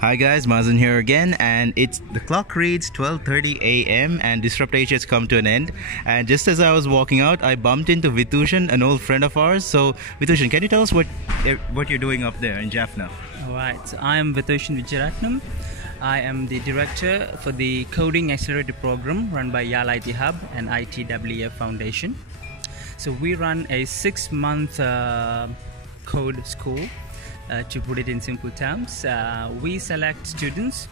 Hi guys, Mazen here again, and the clock reads 12:30 a.m. and Disrupt H has come to an end. And just as I was walking out, I bumped into Vitushan, an old friend of ours. So Vitushan, can you tell us what you're doing up there in Jaffna? Alright, so I am Vitushan Vijayaratnam. I am the director for the Coding Accelerator program run by Yarl IT Hub and ITWF Foundation. So we run a 6-month code school. To put it in simple terms, we select students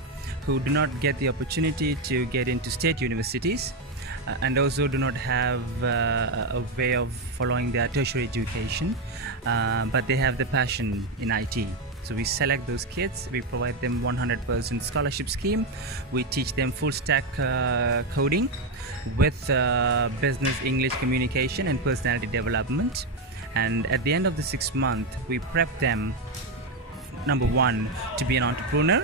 who do not get the opportunity to get into state universities and also do not have a way of following their tertiary education, but they have the passion in IT. So we select those kids, we provide them 100% scholarship scheme, we teach them full stack coding with business English communication and personality development. And at the end of the 6 month, we prep them, number one, to be an entrepreneur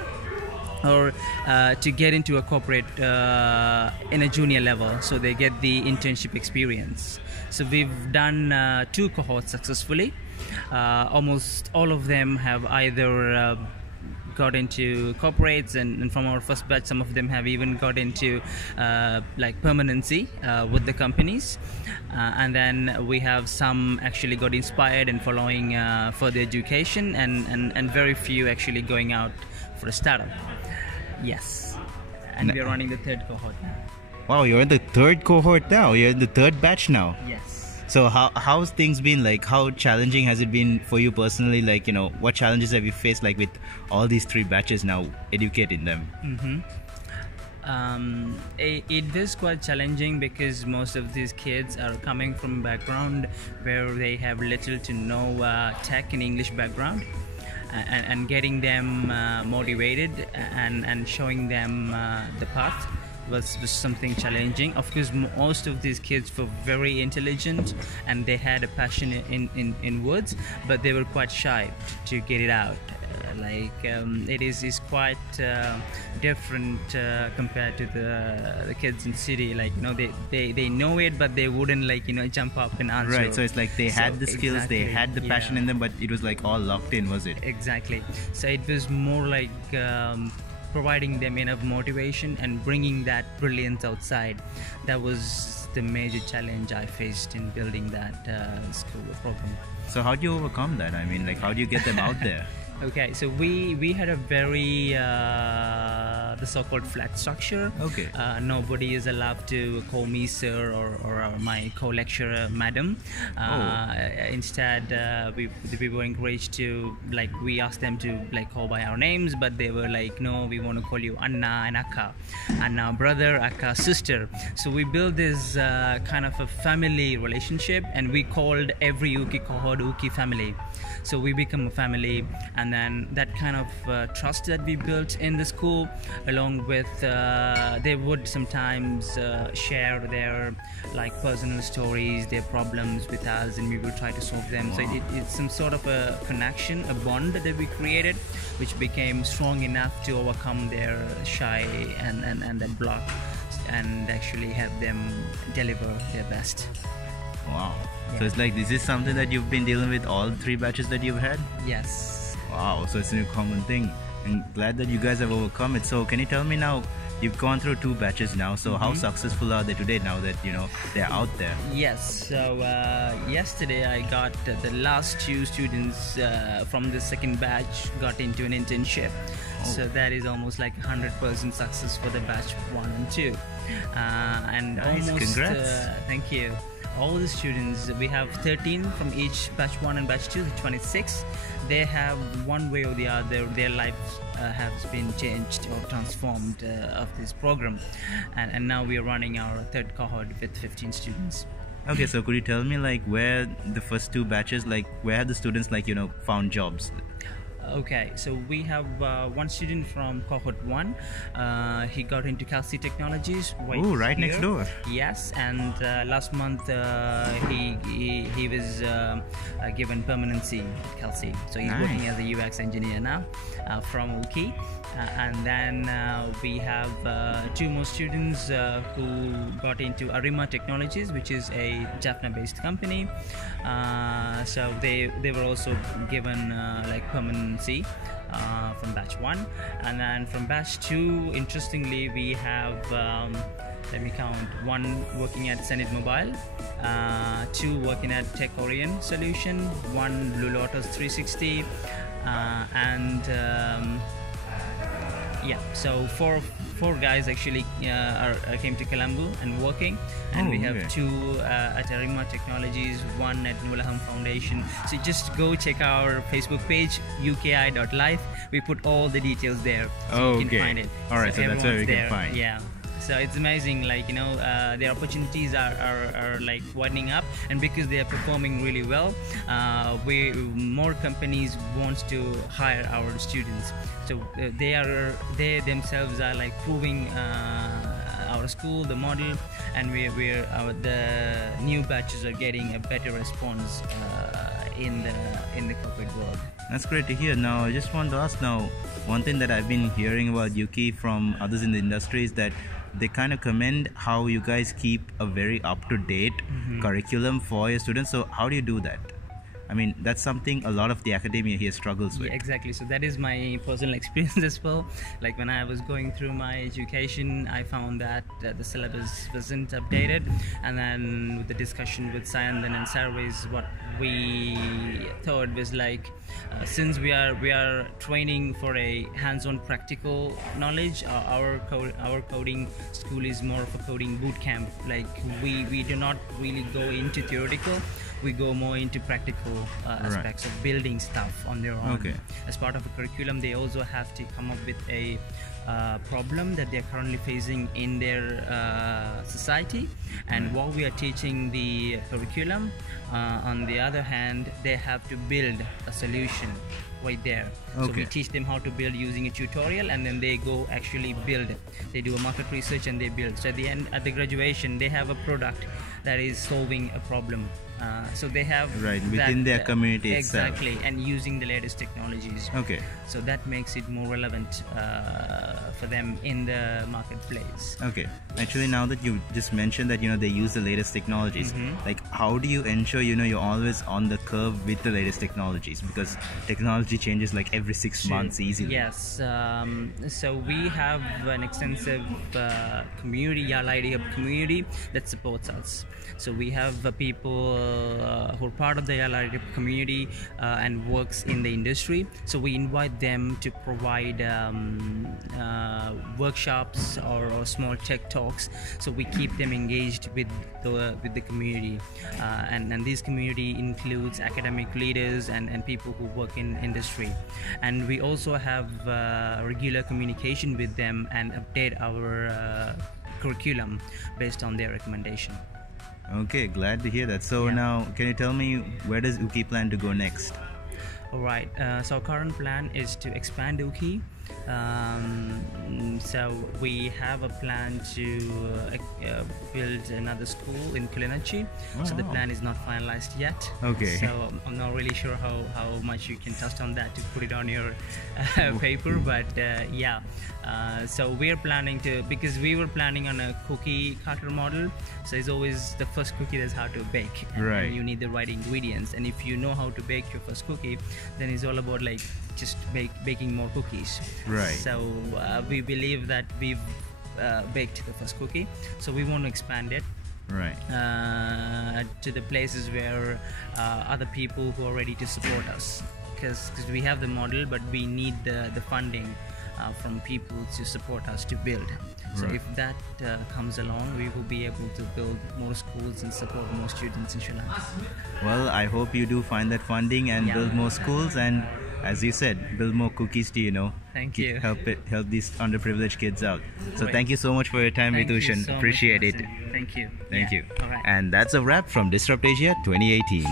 or to get into a corporate in a junior level, so they get the internship experience. So we've done 2 cohorts successfully. Almost all of them have either got into corporates, and from our first batch, some of them have even got into like permanency with the companies, and then we have some actually got inspired and following further education, and very few actually going out for a startup. Yes, and we're running the 3rd cohort now. Wow, you're in the 3rd cohort now. You're in the 3rd batch now. Yes. So how's things been like? How challenging has it been for you personally? Like, you know, what challenges have you faced, like with all these 3 batches now, educating them? It is quite challenging because most of these kids are coming from a background where they have little to no tech and English background, and getting them motivated and showing them the path was something challenging. Of course, most of these kids were very intelligent and they had a passion in words, but they were quite shy to get it out. It is quite different compared to the kids in city. Like, you know, they know it, but they wouldn't, like, you know, jump up and answer. Right. So it's like they had the skills, exactly, they had the passion in them, but it was like all locked in, was it? Exactly. So it was more like providing them enough motivation and bringing that brilliance outside. That was the major challenge I faced in building that school program. So how do you overcome that? I mean, like, how do you get them out there? Okay, so we had a very the so-called flat structure. Okay. Nobody is allowed to call me sir or my co-lecturer madam. Instead, we were encouraged to, like, we asked them to, like, call by our names, but they were like, no, we want to call you Anna and Akka, Anna brother, Akka sister. So we built this kind of a family relationship, and we called every Uki cohort Uki family. So we become a family, and then that kind of trust that we built in the school, along with they would sometimes share their, like, personal stories, their problems with us, and we would try to solve them. Wow. So it's some sort of a connection, a bond that we created, which became strong enough to overcome their shy and that block, and actually help them deliver their best. Wow. Yeah. So it's like, this is something that you've been dealing with all 3 batches that you've had? Yes. Wow, so it's a common thing. And glad that you guys have overcome it. So can you tell me now, you've gone through 2 batches now, so how successful are they today now that, you know, they're out there? Yes, so yesterday I got the last 2 students from the 2nd batch got into an internship. So that is almost like 100% success for the batch 1 and 2. And nice. Almost, congrats. Thank you. All the students, we have 13 from each batch 1 and batch 2, 26. They have, one way or the other, their lives has been changed or transformed of this program, and now we are running our 3rd cohort with 15 students. Okay, so could you tell me, like, where the first 2 batches, like, where have the students, like, you know, found jobs? Okay, so we have one student from cohort 1. He got into Kelsey Technologies. Right next door. Yes, and last month he was given permanency at Kelsey. So he's working as a UX engineer now from Uki. And then we have 2 more students who got into Arima Technologies, which is a Jaffna-based company. So they were also given like permanency from batch 1, and then from batch 2, interestingly, we have let me count: 1 working at Zenith Mobile, 2 working at Tech Orient Solution, 1 Blue Lotus 360, and yeah, so four guys actually came to Colombo and working, and we have 2 at Arima Technologies, 1 at Nulaham Foundation. So just go check our Facebook page, uki.life. We put all the details there, so you can find it. All right, so that's where we can find. Yeah. So it's amazing, like, you know, their opportunities are like widening up, and because they are performing really well, more companies want to hire our students. So they themselves are like proving our school, the model, and the new batches are getting a better response in the corporate world. That's great to hear. Now, I just want to ask now, one thing that I've been hearing about Yuki from others in the industry is that they kind of commend how you guys keep a very up-to-date curriculum for your students. So how do you do that? I mean, that's something a lot of the academia here struggles with. Yeah, exactly. So that is my personal experience as well. Like when I was going through my education, I found that the syllabus wasn't updated, and then with the discussion with Sayandan and Sarways, what we thought was like, since we are training for a hands-on practical knowledge, our coding school is more of a coding boot camp. Like we do not really go into theoretical. We go more into practical aspects of building stuff on their own. Okay. As part of a curriculum, they also have to come up with a problem that they're currently facing in their society, and while we are teaching the curriculum, on the other hand, they have to build a solution right there. So we teach them how to build using a tutorial, and then they go actually build it. They do a market research and they build. So at the end, at the graduation, they have a product that is solving a problem. So they have within their community itself. Exactly, and using the latest technologies. Okay. So that makes it more relevant for them in the marketplace. Okay. Actually, now that you just mentioned that they use the latest technologies, like how do you ensure you're always on the curve with the latest technologies, because technology changes like every 6 months easily. Yes. So we have an extensive community, Yarl IT Hub community that supports us. So we have people who are part of the Yarl IT Hub community and works in the industry. So we invite them to provide workshops or small tech talks. So we keep them engaged with the community, and this community includes academic leaders and people who work in industry. And we also have regular communication with them and update our curriculum based on their recommendation. Okay, glad to hear that. So now, can you tell me, where does Uki plan to go next? Alright, so our current plan is to expand Uki. So we have a plan to build another school in Kilinachi. So the plan is not finalized yet. Okay. So I'm not really sure how much you can touch on that to put it on your paper, but yeah. So we're planning to, because we were planning on a cookie cutter model. So it's always the first cookie that's how to bake. And you need the right ingredients. And if you know how to bake your first cookie, then it's all about like just baking more cookies. Right. So we believe that we've baked the first cookie, so we want to expand it to the places where other people who are ready to support us, because we have the model, but we need the funding from people to support us to build. So if that comes along, we will be able to build more schools and support more students in Sri Lanka. Well, I hope you do find that funding and build more schools, and as you said, build more cookies to Thank you. help these underprivileged kids out. So thank you so much for your time, Vithushan. So appreciate it. Thank you. Thank you. All right. And that's a wrap from Disrupt Asia 2018.